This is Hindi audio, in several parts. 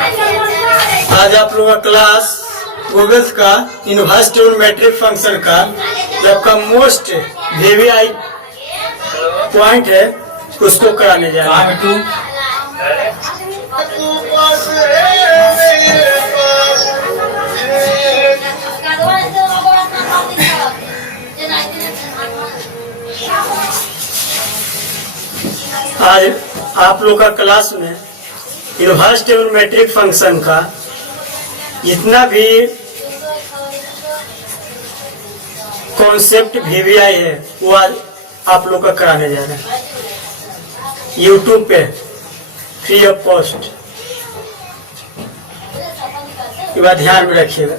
आज आप लोगों का क्लास गूगल्स का इनवर्स ट्रिग्नोमेट्रिक फंक्शन का जो आपका मोस्ट वीवीआई पॉइंट है उसको कराने जा रहे हैं। आज आप लोग का क्लास में इनवर्स ट्रिग्नोमेट्रिक फंक्शन का जितना भी कॉन्सेप्ट वीवीआई है वो आज आप लोग का कराने जा रहे हैं यूट्यूब पे फ्री ऑफ कॉस्ट। ये बात ध्यान में रखिएगा।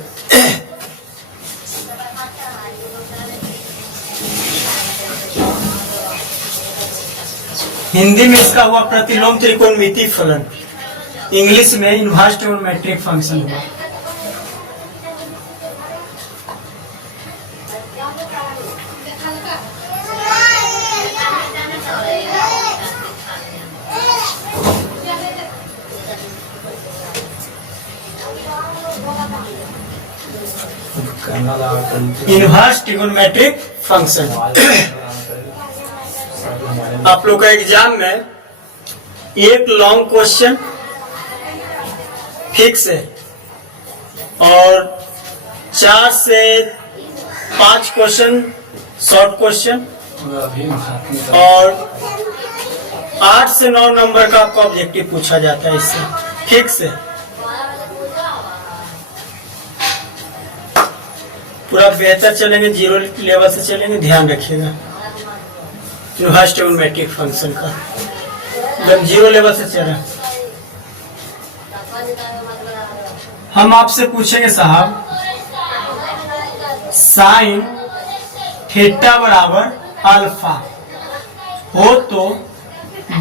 हिंदी में इसका हुआ प्रतिलोम त्रिकोणमिति फलन, इंग्लिश में इनवर्स ट्रिग्नोमेट्रिक फंक्शन हुआ। इनवर्स ट्रिग्नोमेट्रिक फंक्शन आप लोग का एग्जाम में एक लॉन्ग क्वेश्चन फिक्स है और 4 से 5 क्वेश्चन शॉर्ट क्वेश्चन और 8 से 9 नंबर का आपका ऑब्जेक्टिव पूछा जाता है। इससे फिक्स है, पूरा बेहतर चलेंगे, जीरो लेवल से चलेंगे। ध्यान रखिएगा इनवर्स ट्रिग्नोमेट्रिक फंक्शन का जब जीरो लेवल से चला। हम आपसे पूछेंगे साहब साइन थीटा बराबर अल्फा हो तो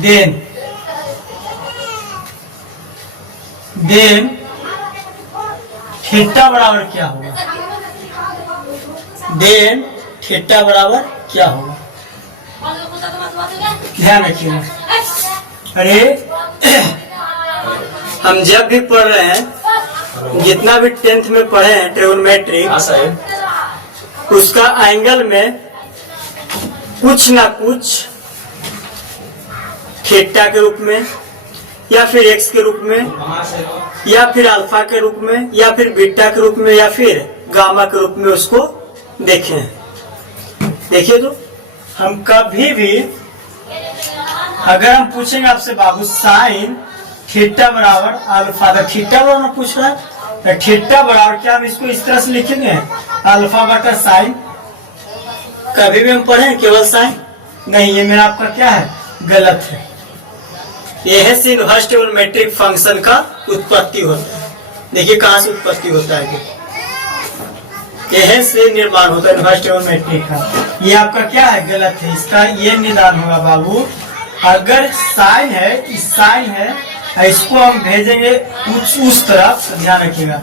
देन थीटा बराबर क्या होगा? देन थीटा बराबर क्या होगा? ध्यान रखिएगा। अरे हम जब भी पढ़ रहे हैं, जितना भी 10th में पढ़े हैं ट्रिग्नोमेट्रिक, उसका एंगल में कुछ ना कुछ थीटा के रूप में या फिर एक्स के रूप में या फिर अल्फा के रूप में या फिर बीटा के रूप में या फिर गामा के रूप में उसको देखें। देखिए तो हम कभी भी अगर हम पूछेंगे आपसे बाबू साइन थीटा बराबर अल्फा, तो थीटा बराबर पूछ रहा है तो थीटा बराबर क्या हम इसको इस तरह से लिखेंगे अल्फा बटा साइन? कभी भी हम पढ़े केवल साइन? नहीं, ये मेरा आपका क्या है, गलत है। यह से इनवर्स ट्रिग्नोमेट्रिक फंक्शन का उत्पत्ति होता है। देखिए कहाँ से उत्पत्ति होता है, यह से निर्माण होता है इनवर्स ट्रिग्नोमेट्रिक का। ये आपका क्या है, गलत है। इसका ये निदान होगा बाबू, अगर साइन है, इस साइन है, इसको हम भेजेंगे उस तरफ। ध्यान रखिएगा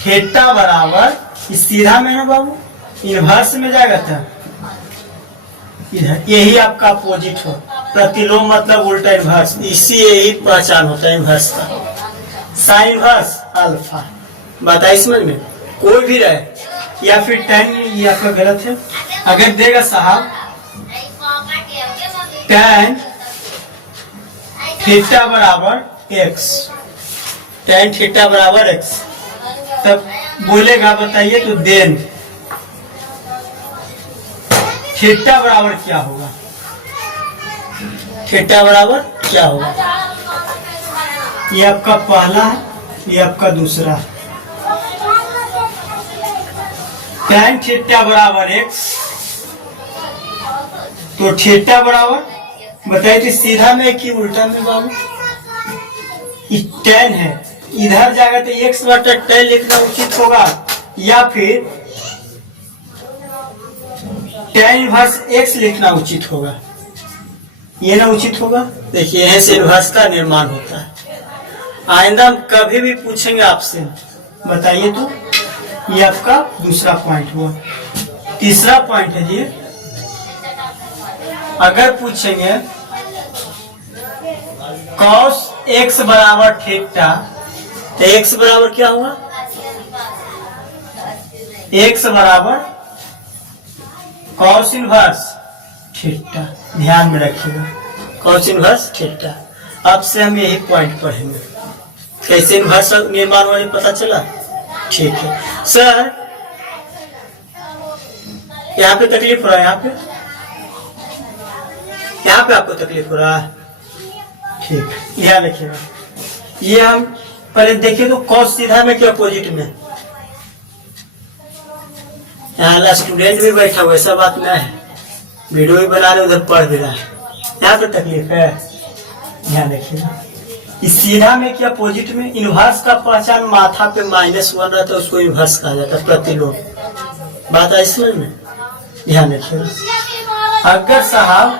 थीटा बराबर सीधा में है बाबू, इनवर्स में जाएगा था इधर, यही आपका अपोजिट हो। प्रतिलोम मतलब उल्टा इनवर्स, इसी यही पहचान होता है इनवर्स का। साइन इनवर्स अल्फा, बताइए समझ में कोई भी रहे या फिर tan, ये आपका गलत है। अगर देगा साहब tan थीटा बराबर x, tan थीटा बराबर x, तब बोलेगा बताइए तो देन थीटा बराबर क्या होगा? थीटा बराबर क्या होगा? ये आपका पहला है, ये आपका दूसरा। tan थीटा बराबर x, तो थीटा बराबर बताइए तो सीधा में कि उल्टा में बाबू? tan है, इधर जाएगा तो x बटा tan लिखना उचित होगा या फिर tan इनवर्स x लिखना उचित होगा? ये ना उचित होगा। देखिए यहीं से इनवर्स का निर्माण होता है। आइंदा हम कभी भी पूछेंगे आपसे, बताइए तो ये आपका दूसरा पॉइंट हुआ। तीसरा पॉइंट है जी, अगर पूछेंगे cos x बराबर थीटा तो x बराबर क्या हुआ, x बराबर कॉस इनवर्स थीटा। ध्यान में रखिएगा, कॉस इनवर्स थीटा। अब से हम यही पॉइंट पढ़ेंगे, कैसे इनवर्स निर्माण हुआ पता चला। ठीक है सर, यहाँ पे तकलीफ हो रहा है, यहाँ पे आपको तकलीफ हो रहा है। ठीक, ध्यान रखिएगा। ये हम पहले देखिए तो कॉस सीधा में क्या अपोजिट में, यहाँ स्टूडेंट भी बैठा हुआ, ऐसा बात ना है, वीडियो भी बना रहे उधर पढ़ भी रहा है, यहाँ पे तकलीफ है। ध्यान रखिएगा, इस सीधा में क्या अपोजिट में इनवर्स का पहचान माथा पे -1 रहता है, उसको इनवर्स कहा जाता है, प्रतिलोम। बात आई समझ में, ध्यान रखिएगा। अगर साहब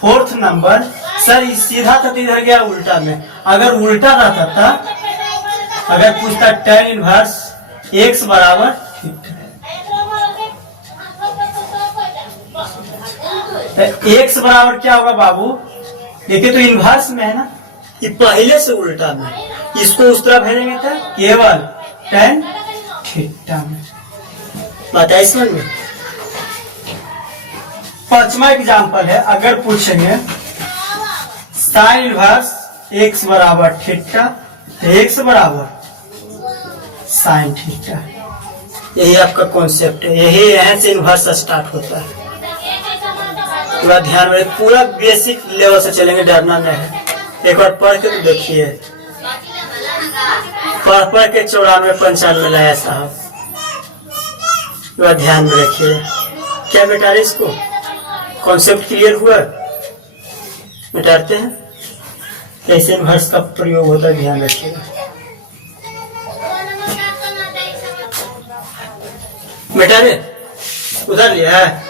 फोर्थ नंबर, सर इस सीधा था तो इधर गया उल्टा में, अगर उल्टा रहता था, अगर पूछता tan इनवर्स x बराबर x बराबर क्या होगा बाबू, देखिए तो इनवर्स में है ना, ये पहले से उल्टा में, इसको उस तरफ भेजेंगे तो केवल tan थीटा में। बताइए समझ में। पांचवा एग्जाम्पल है, अगर पूछेंगे साइन इनवर्स x बराबर थीटा, x बराबर साइन थीटा। यही आपका कॉन्सेप्ट है, यही यहाँ से इनवर्स स्टार्ट होता है। पूरा ध्यान में, पूरा बेसिक लेवल से चलेंगे, डरना नहीं है। एक बार पढ़ के तो देखिए, पढ़ के 94-95 लाया साहब। पूरा ध्यान में रखिए। क्या बेटा रहे इसको, कॉन्सेप्ट क्लियर हुआ, मिटाते हैं कैसे इनवर्स का प्रयोग होता है, ध्यान रखिएगा। बेटा रे उधर लिया है,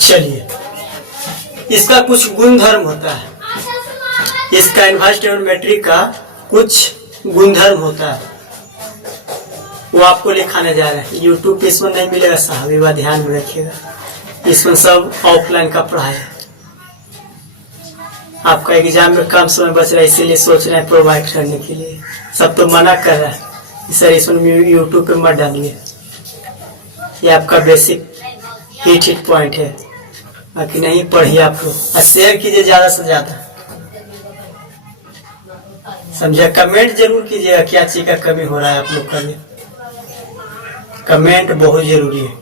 चलिए इसका कुछ गुणधर्म होता है, इसका इनवर्स ट्रिग्नोमेट्री का कुछ गुणधर्म होता है, वो आपको लिखाने जा रहे हैं। यूट्यूब पे इसमें नहीं मिलेगा साहब, ये बात ध्यान में रखिएगा, इसमें सब ऑफलाइन का पढ़ाई है। आपका एग्जाम में कम समय बच रहा है, इसीलिए सोच रहे हैं प्रोवाइड करने के लिए। सब तो मना कर रहा है सर, इसमें यूट्यूब पे मत डालिए, ये आपका बेसिक हिट पॉइंट है। बाकी नहीं पढ़िए आप लोग, और शेयर कीजिए ज्यादा से ज्यादा, समझे। कमेंट जरूर कीजिएगा क्या चीज का कमी हो रहा है आप लोग का, लिए कमेंट बहुत जरूरी है।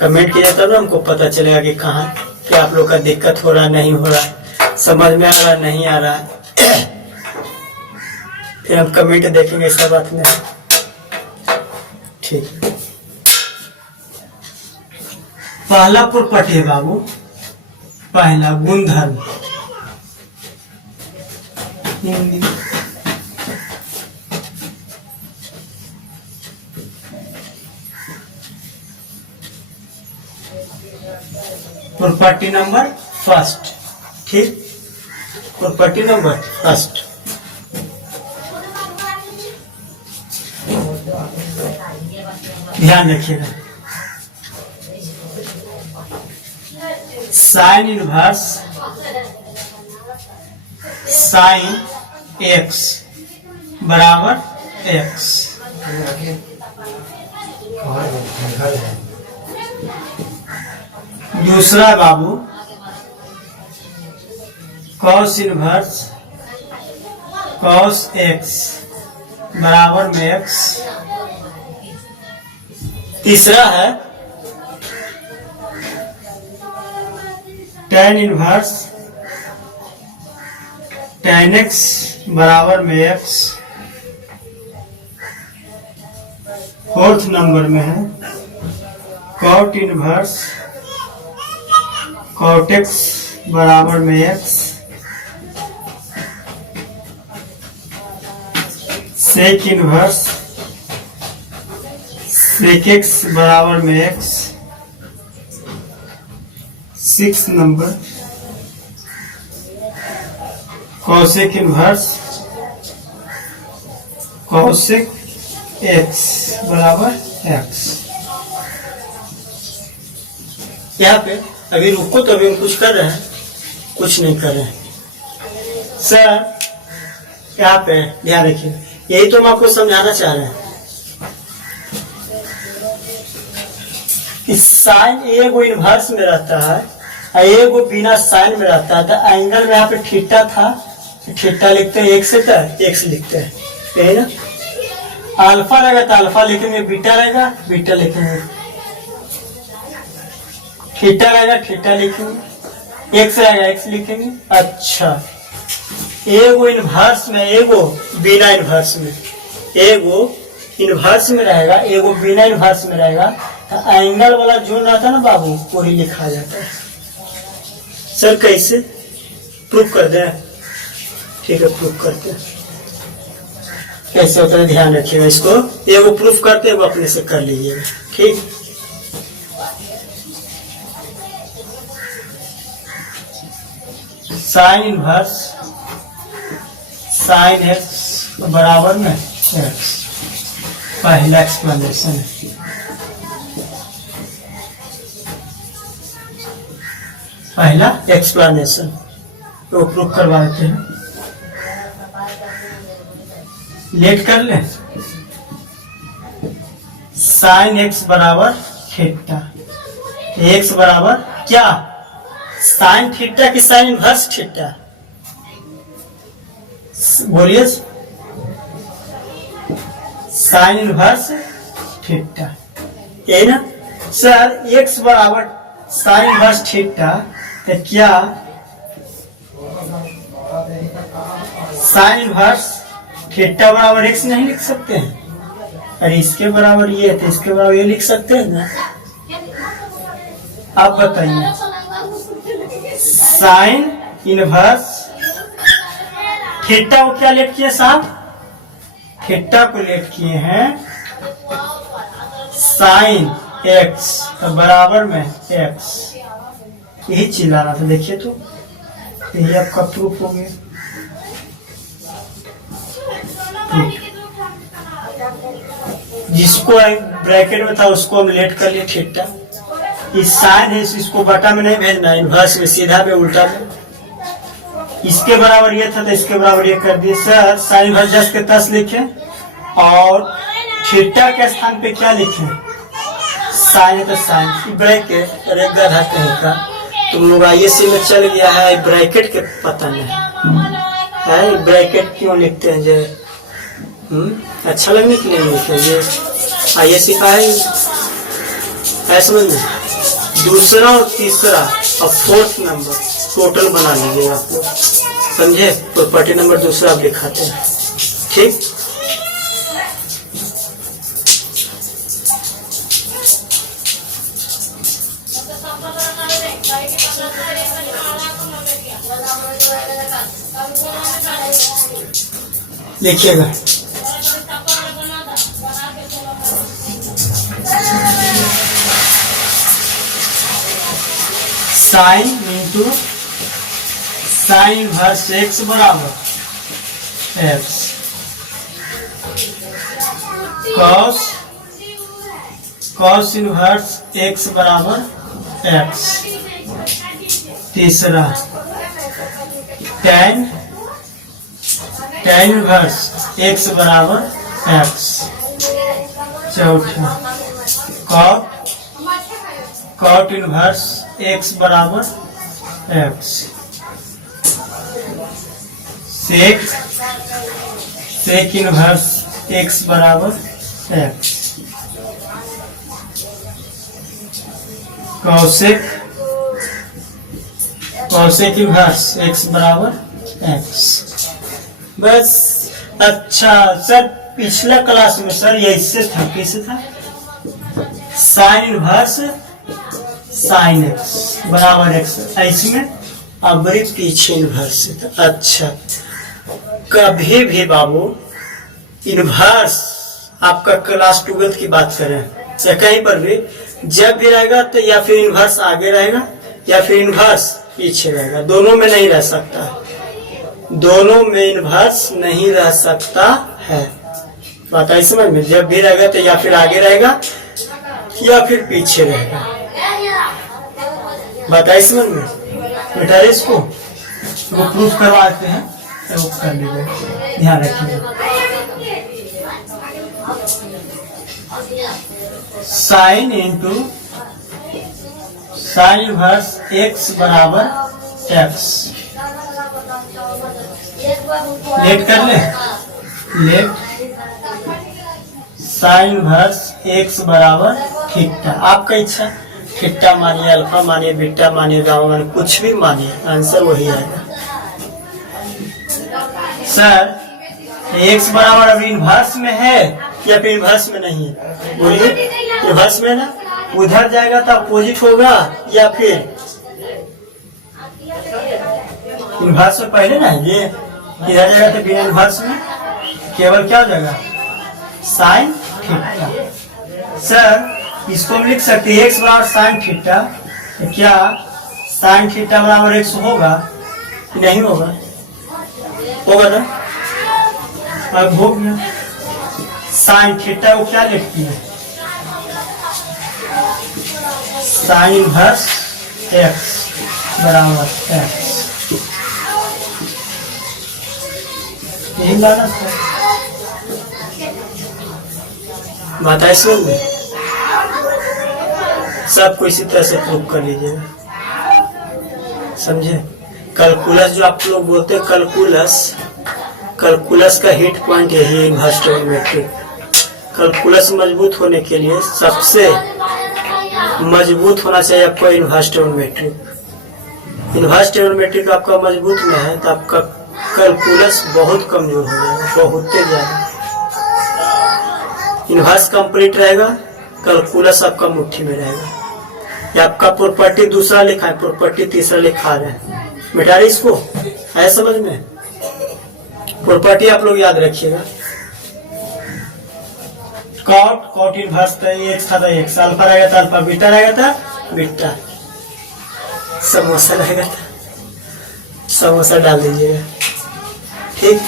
कमेंट कीजिए तब हमको पता चलेगा कि कहाँ क्या आप लोग का दिक्कत हो रहा, नहीं हो रहा, समझ में आ रहा, नहीं आ रहा, फिर हम कमेंट देखेंगे, ऐसा बात नहीं। ठीक है, पहला प्रॉपर्टी है बाबू, पहला गुणधर्म, प्रॉपर्टी नंबर फर्स्ट। ठीक, प्रॉपर्टी नंबर फर्स्ट, ध्यान रखिएगा। साइन इनवर्स साइन x बराबर x। दूसरा बाबू कॉस इनवर्स कॉस x बराबर में x। तीसरा है tan इनवर्स tan x बराबर में x। फोर्थ नंबर में है cot इनवर्स cot x बराबर में x। sec inverse sec x बराबर में x। 6 number cosec inverse cosec x बराबर x। यहाँ पे अभी रुको, तो अभी हम कुछ कर रहे हैं, कुछ नहीं कर रहे हैं सर। यहाँ पे ध्यान रखिए, यही तो हम आपको समझाना चाह रहे हैं कि साइन एगो इनवर्स में रहता है और एगो बिना साइन में रहता है। तो एंगल में यहाँ पे थीटा था, थीटा लिखते हैं, एक्स था, एक्स लिखते हैं, यही ना। अल्फा रहेगा तो अल्फा लिखेंगे, बीटा रहेगा बीटा लिखेंगे, थीटा रहेगा थीटा लिखेंगे, एक्स रहेगा एक्स लिखेंगे। अच्छा, एगो इनवर्स में एगो बिना इनवर्स में, एगो इनवर्स में रहेगा एगो बिना इनवर्स में रहेगा, तो एंगल वाला जोन रहता है ना बाबू, वही लिखा जाता है। सर कैसे प्रूफ कर दें? ठीक है, प्रूफ करते हैं। कैसे होता है ध्यान रखिएगा, इसको एगो प्रूफ करते हैं, वो अपने से कर लीजिएगा, ठीक। साइन इनवर्स साइन एक्स बराबर में एक्स, पहला एक्सप्लेनेशन है। पहला एक्सप्लेनेशन तो प्रूफ करवा देते हैं, लेट कर ले। साइन एक्स बराबर थीटा, एक्स बराबर क्या, साइन थीटा की साइन इनवर्स थीटा, बोलिए। साइन इनवर्स थीटा, यही ना सर। एक्स बराबर साइन इनवर्स थीटा, तो क्या साइन इनवर्स थीटा बराबर एक्स नहीं लिख सकते हैं? अरे इसके बराबर ये है तो इसके बराबर ये लिख सकते हैं ना। आप बताइए, साइन इनवर्स थीटा को क्या लेट किए साहब? थीटा को लेट किए हैं साइन एक्स बराबर में एक्स, यही चिल्लाना था। देखिए तो यही आपका प्रूफ हो गया। जिसको ब्रैकेट में था उसको हम लेट कर लिए थीटा। इस साइन है, इसको बटा में नहीं भेजना, इनवर्स में सीधा पे उल्टा में। इसके बराबर ये था तो इसके बराबर ये कर दिए सर। साइन इनवर्स 10 के 10 लिखे और थीटा के स्थान पे क्या लिखे? साइन है तो साइन ब्रैकेट। अरे गधा कहीं का, तुम लोग आईएससी में चल गया है, ब्रैकेट के पता नहीं है। ब्रैकेट क्यों लिखते हैं? जो अच्छा लगने के लिए लिखते हैं, जो आईएससी का है समझ में। दूसरा और तीसरा और फोर्थ नंबर टोटल बना लीजिएगा आप लोग, समझे। प्रॉपर्टी नंबर दूसरा आप लिखाते हैं, ठीक। लिखिएगा sine into sine inverse x बराबर x, cos cos inverse x बराबर एक्स। तीसरा टेन टेन इनवर्स एक्स बराबर एक्स। चौथा कॉट कॉट इनवर्स एक्स बराबर x. Sec sec inverse x बराबर x. Cosec cosec inverse x बराबर एक्स। बस। अच्छा सर, पिछला क्लास में सर ये इससे था, कैसे था? साइन इनवर्स साइन एक्स बराबर एक्स, इसमें अब पीछे इनवर्स था। अच्छा, कभी भी बाबू इनवर्स आपका क्लास 12 की बात करें या कहीं पर भी, जब भी रहेगा तो या फिर इनवर्स आगे रहेगा या फिर इनवर्स पीछे रहेगा, दोनों में नहीं रह सकता। दोनों में इनवर्स नहीं रह सकता है, बात आई समझ में। जब भी रहेगा तो या फिर आगे रहेगा या फिर पीछे रहेगा। बताइए समझ में, बेटा इसको वो प्रूफ करवाते हैं तो कर लीजिए, ध्यान रखिएगा। Sign into sine inverse x बराबर एक्स। लेट कर ले, लेट साइन इनवर्स एक्स बराबर थीटा। आपका इच्छा, थीटा मानिए, अल्फा मानिए, बीटा मानिए, गामा मानिए, कुछ भी मानिए, आंसर वही आएगा। सर एक्स बराबर अभी इनवर्स में है या फिर इनवर्स में नहीं है? बोलिए, इनवर्स में ना, उधर जाएगा तो अपोजिट होगा या फिर इनवर्स में पहले ना, ये इधर जाएगा तो बिना इनवर्स में केवल क्या हो जाएगा, साइन थीटा। सर इसको हम लिख सकते हैं एक्स बराबर साइन थीटा, तो क्या साइन थीटा बराबर एक्स होगा? नहीं होगा, होगा ना? अब हो गया, साइन थीटा को क्या लिखती है, साइन इनवर्स एक्स बराबर एक्स, यही लाना था। बताइए समझ में, सबको इसी तरह से प्रूव कर लीजिएगा, समझे। कैलकुलस जो आप लोग बोलते हैं कैलकुलस, कैलकुलस का हिट पॉइंट यही है, इनवर्स ट्रिग्नोमेट्री। कैलकुलस मजबूत होने के लिए सबसे मजबूत होना चाहिए आपका इनवर्स ट्रिग्नोमेट्री। इनवर्स ट्रिग्नोमेट्री का आपका मजबूत नहीं है तो आपका कैलकुलस बहुत कमजोर हो जाएगा, बहुत ज्यादा। इनवर्स कंप्लीट रहेगा, कैलकुलस आपका मुट्ठी में रहेगा। या आपका प्रॉपर्टी दूसरा लिखा है, प्रॉपर्टी तीसरा लिखा है, मिटा रही इसको, है समझ में। प्रॉपर्टी आप लोग याद रखिएगा, कॉट, कॉट इनवर्स था एक्स था तो एक्स, अल्फा रहेगा था अल्फा, बीटा रहेगा था बीटा, समोसा रहेगा था समोसा डाल दीजिएगा, ठीक।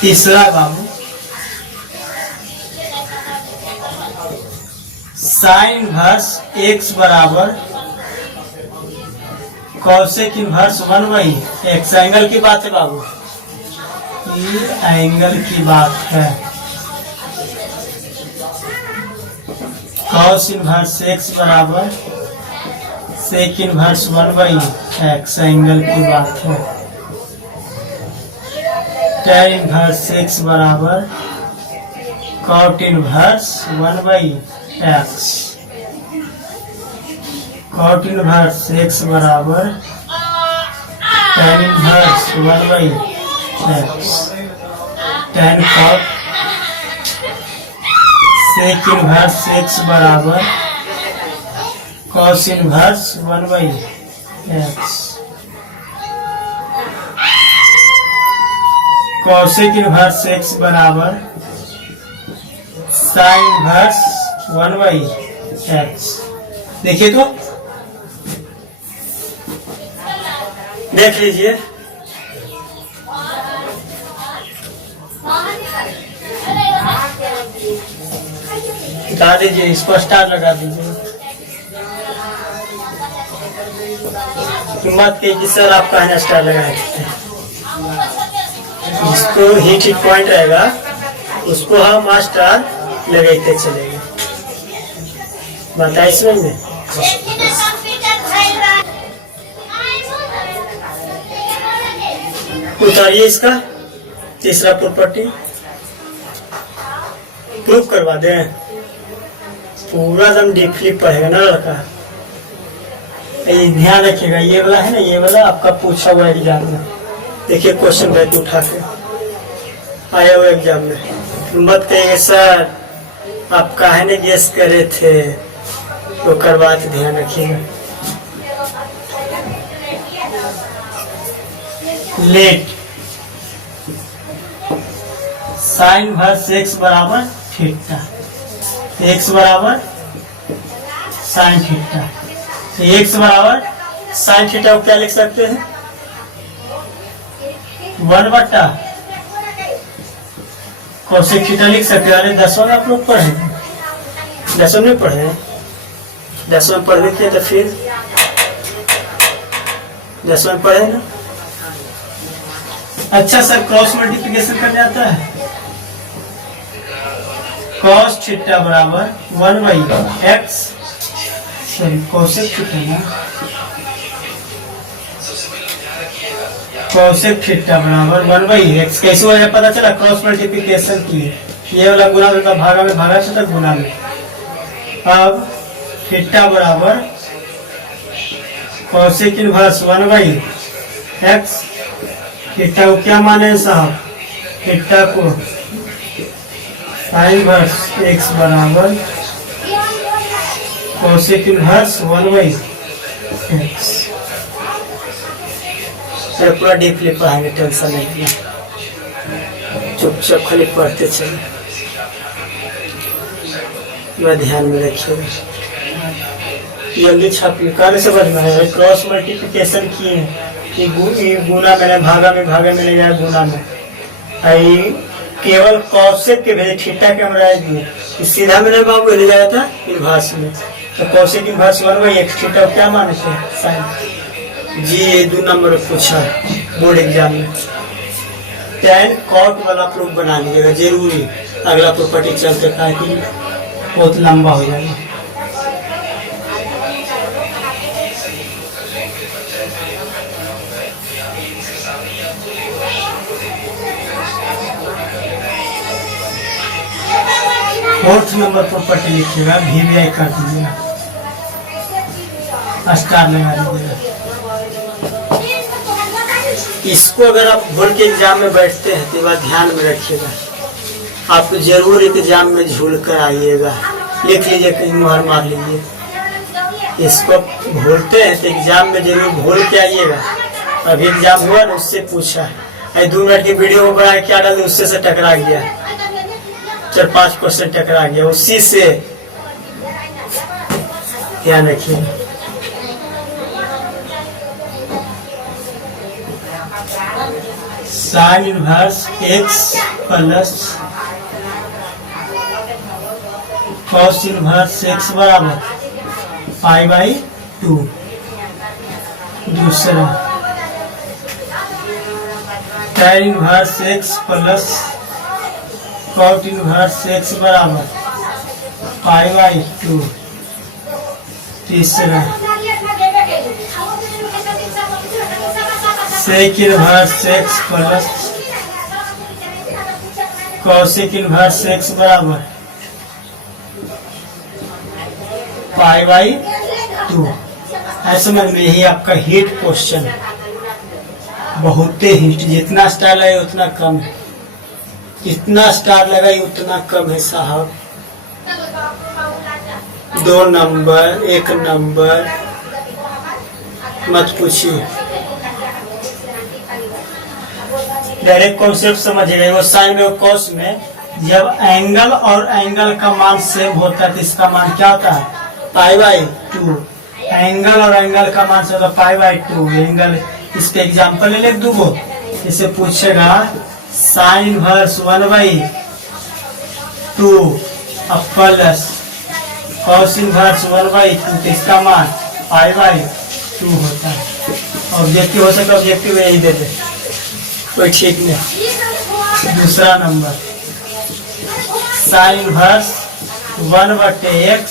तीसरा बाबू, साइन इनवर्स एक्स बराबर कॉसेक इनवर्स 1/x। एंगल की बात है बाबू, ये एंगल की बात है। कॉस इनवर्स एक्स बराबर सेक इनवर्स 1/x, एंगल की बात है। tan इनवर्स एक्स बराबर cot inverse 1/x, cot inverse x बराबर tan inverse 1/x, tan cot sec inverse x बराबर cos inverse 1/x, cosec inverse x बराबर साइन इनवर्स 1/x। देखिए तो देख लीजिए, हटा दीजिए, इसको स्टार लगा दीजिए। हिम्मत कीजिए सर, आप कहना स्टार लगाए, जिसको हिट पॉइंट रहेगा उसको हम स्टार लगाते चलेंगे। बताइए समझ में। उतारिए इसका तीसरा प्रॉपर्टी, प्रूफ करवा दें। पूरा एकदम डीपली पढ़ेगा ना लड़का, ये ध्यान रखिएगा। ये वाला है ना, ये वाला आपका पूछा हुआ एग्जाम में। देखिए क्वेश्चन बैंक उठा के आया हुआ एग्जाम में। मत कहिए सर आप काहे ने गेस करे थे, तो करवा के ध्यान रखिएगा। लेट साइन इनवर्स एक्स बराबर थीटा, एक्स बराबर साइन थीटा, एक्स बराबर साइन थीटा को क्या लिख सकते हैं? 1/, कोसेक थीटा लिख सकते हैं। अरे 10वां में आप लोग पढ़े, 10वां में पढ़े, 10वां में पढ़ लिखे तो फिर 10वां में पढ़े ना। अच्छा सर, क्रॉस मल्टीप्लिकेशन करने आता है? कॉस थीटा बराबर 1/x, सॉरी कोसेक थीटा ना, कोसेक थीटा बराबर 1/x। कैसे वजह पता चला? क्रॉस मल्टीप्लिकेशन की, ये वाला गुना होता भागा में, भागा से तक गुना में। अब थीटा बराबर कोसेक इनवर्स 1/x। थीटा को क्या माने साहब? थीटा को साइन इनवर्स x बराबर कोसेक इनवर्स 1/x। पूरा डीपली पढ़ाएंगे, टेंशन नहीं लेना, चुपचाप खाली पढ़ते चले, यह ध्यान में रखिएगा। जल्दी छापिए, कार्य समझ में है। क्रॉस मल्टीप्लिकेशन किए हैं, गुना मैंने भागा में, भागा में ले गया गुना में, केवल कौशिक के भेजे थीटा के हम राय दिए, सीधा मैंने बाबू ले जाया था इनवर्स में। तो कौशिक इनवर्स 1/x, थीटा क्या माने थे? साइन। जी ये 2 नंबर पूछा बोर्ड एग्जाम में। टैन कॉट वाला प्रूफ बना लीजिएगा जरूरी, अगला प्रॉपर्टी चलते था कि बहुत लंबा हो जाएगा। फोर्थ नंबर प्रॉपर्टी लिखिएगा, VBI कर दीजिएगा, स्टार लगा दीजिएगा। इसको अगर आप बोर्ड के एग्जाम में बैठते हैं तो बात ध्यान में रखिएगा, आपको जरूर एग्जाम में झूल कर आइएगा। लिख लीजिए, कहीं मुहर मार लीजिए। इसको भूलते हैं तो एग्जाम में जरूर भूल के आइएगा। अभी एग्जाम हुआ ना, उससे पूछा है 2 मिनट की वीडियो को बना क्या डाले, उससे से टकरा गया, 4-5 क्वेश्चन टकरा गया, उसी से ध्यान रखिए। Sine inverse x plus cos inverse x बराबर π/2। दूसरा tan inverse x plus cot inverse x बराबर π/2। तीसरा sec inverse x plus cosec inverse x बराबर π/2। ऐसे में यही आपका हिट क्वेश्चन, बहुत हिट, जितना स्टार लगे उतना कम है, जितना स्टार लगाई उतना कम है साहब। 2 नंबर 1 नंबर मत पूछिए, डायरेक्ट कॉन्सेप्ट समझिएगा। वो साइन में कॉस में जब एंगल और एंगल का मान सेम होता है तो इसका मान क्या होता है? π/2। एंगल और एंगल का मान से होता है π/2 एंगल। इसके एग्जाम्पल ले ले दूगो, इसे पूछेगा sine inverse 1/2 plus cos inverse 1/2, तो इसका मान π/2 होता है। ऑब्जेक्टिव हो सके ऑब्जेक्टिव यही दे दे, कोई ठीक नहीं। दूसरा number sign inverse 1/x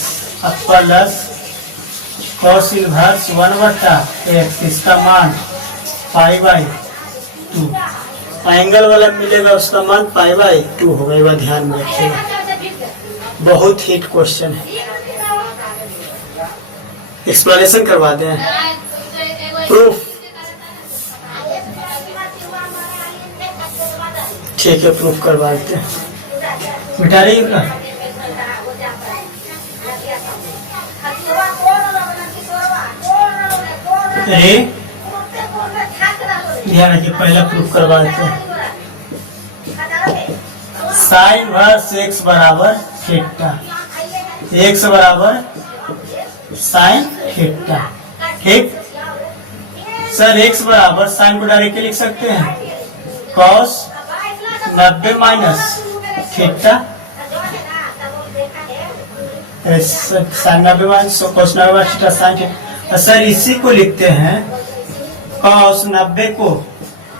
plus cos inverse 1/x, इसका मान π/2। एंगल वाला मिलेगा उसका मान π/2 होगा, ये बात ध्यान में रखिएगा, बहुत हिट क्वेश्चन है। एक्सप्लेनेशन करवा दें, प्रूफ ठीक है, प्रूफ करवा देते हैं। मिटा रही है अरे ध्यान रखिए, पहला प्रूफ करवा देते हैं। साइन इनवर्स x बराबर थीटा, x बराबर साइन थीटा, ठीक। सर x बराबर साइन को डायरेक्टली लिख सकते हैं cos 90 minus theta, sine 90 minus cos 90 minus theta sine theta. Sir इसी को लिखते हैं cos 90 को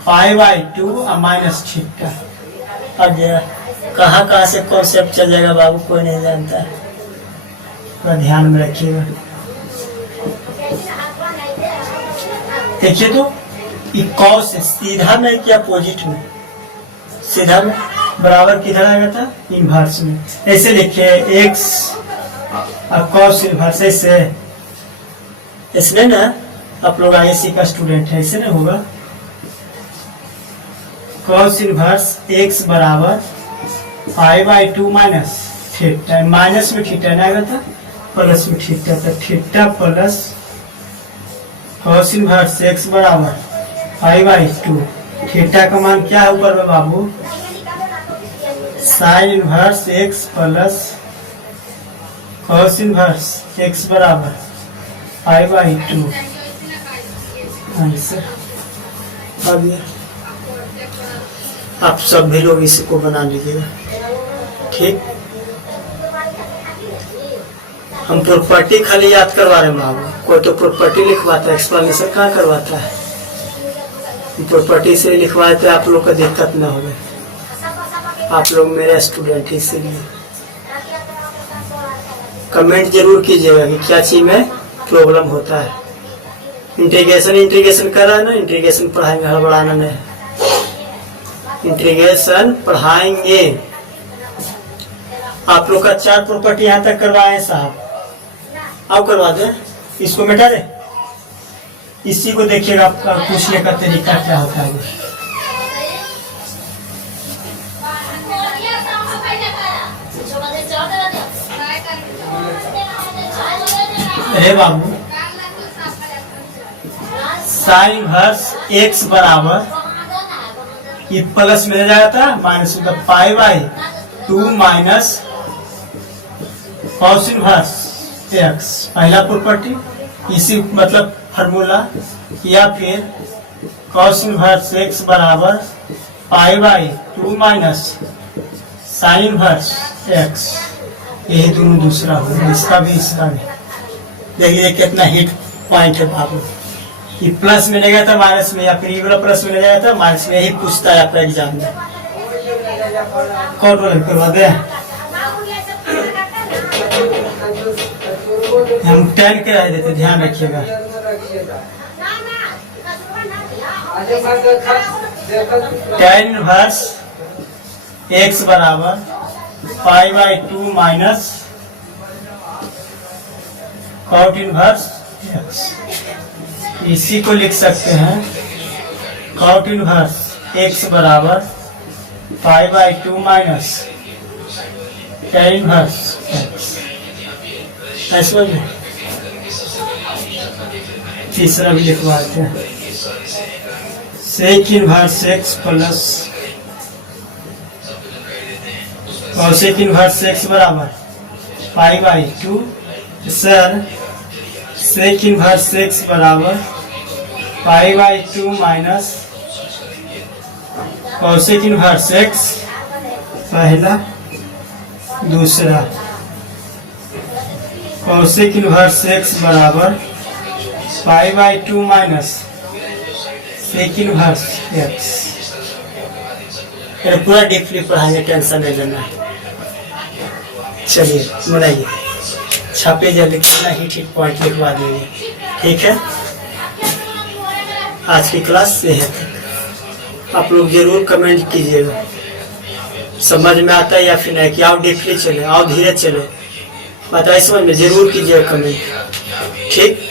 π/2 और माइनस थीटा। अब कहाँ से कॉन्सेप्ट चल जाएगा बाबू, कोई नहीं जानता है, थोड़ा ध्यान में रखिएगा। देखिए तो ये कॉस सीधा में क्या अपोजिट में, सीधा में बराबर किधर आएगा था, इनवर्स में। ऐसे लिखे x और कॉस इनवर्स, ऐसे इसमें ना आप लोग ISC का स्टूडेंट है, ऐसे ना होगा। कॉस इनवर्स x बराबर π/2 माइनस थीटा, माइनस में थीटा ना आएगा था, प्लस में थीटा था, theta plus cos inverse x बराबर π/2, थीटा का मान क्या है ऊपर में बाबू, sine inverse x plus cos inverse x बराबर π/2। आंसर आ गया। आप सब भी लोग इसको बना लीजिएगा, ठीक। हम प्रॉपर्टी खाली याद करवा रहे हैं बाबू, कोई तो प्रॉपर्टी लिखवाता है, एक्सप्लेनेशन कहाँ करवाता है। प्रॉपर्टी से लिखवाए तो आप लोग का दिक्कत ना होगा, आप लोग मेरे स्टूडेंट, इसीलिए कमेंट जरूर कीजिएगा कि क्या चीज में प्रॉब्लम होता है। इंटीग्रेशन कर रहा है ना, इंटीग्रेशन पढ़ाएंगे, हड़बड़ाना नहीं, इंटीग्रेशन पढ़ाएंगे। आप लोग का 4 प्रॉपर्टी यहाँ तक करवाए साहब, आओ करवा दे, इसको मिटा दे। इसी को देखिएगा आपका पूछने का तरीका क्या होता है। अरे बाबू, साइन इनवर्स x बराबर, ये प्लस में जाएगा था, माइनस मतलब π/2 माइनस कॉस इनवर्स x, पहला प्रॉपर्टी, इसी मतलब फार्मूला, या फिर कॉस इनवर्स x बराबर π/2 माइनस साइन इनवर्स x, यही दोनों दूसरा होगा, इसका भी इसका भी। देखिए कितना हिट पॉइंट है बाबू, ये प्लस में ले गया था माइनस में, या फिर ये वाला प्लस में ले गया था माइनस में, यही पूछता है आपका एग्जाम में। कौन वाला करवा दे, हम 10 करा देते, ध्यान रखिएगा। tan इनवर्स x बराबर π/2 माइनस कॉट इनवर्स x, इसी को लिख सकते हैं कॉट इनवर्स x बराबर π/2 माइनस tan इनवर्स x। ऐसा तीसरा भी लिखवाते हैं, sec inverse x plus cosec inverse x बराबर π/2। सर सेक इनवर्स x बराबर π/2 माइनस कॉसेक इनवर्स x, पहला दूसरा, कॉसेक इनवर्स x बराबर π/2 माइनस सेक इनवर्स x। पूरा डीपली पढ़ाएंगे, टेंशन नहीं लेना है। चलिए बनाइए, छापे जल्दी, कितना ही ठीक पॉइंट लिखवा देंगे, ठीक है। आज की क्लास ये है, आप लोग जरूर कमेंट कीजिएगा समझ में आता है या फिर नहीं, कि आओ डीपली चले, आओ धीरे चले, बताइए समझ में, जरूर कीजिएगा कमेंट, ठीक।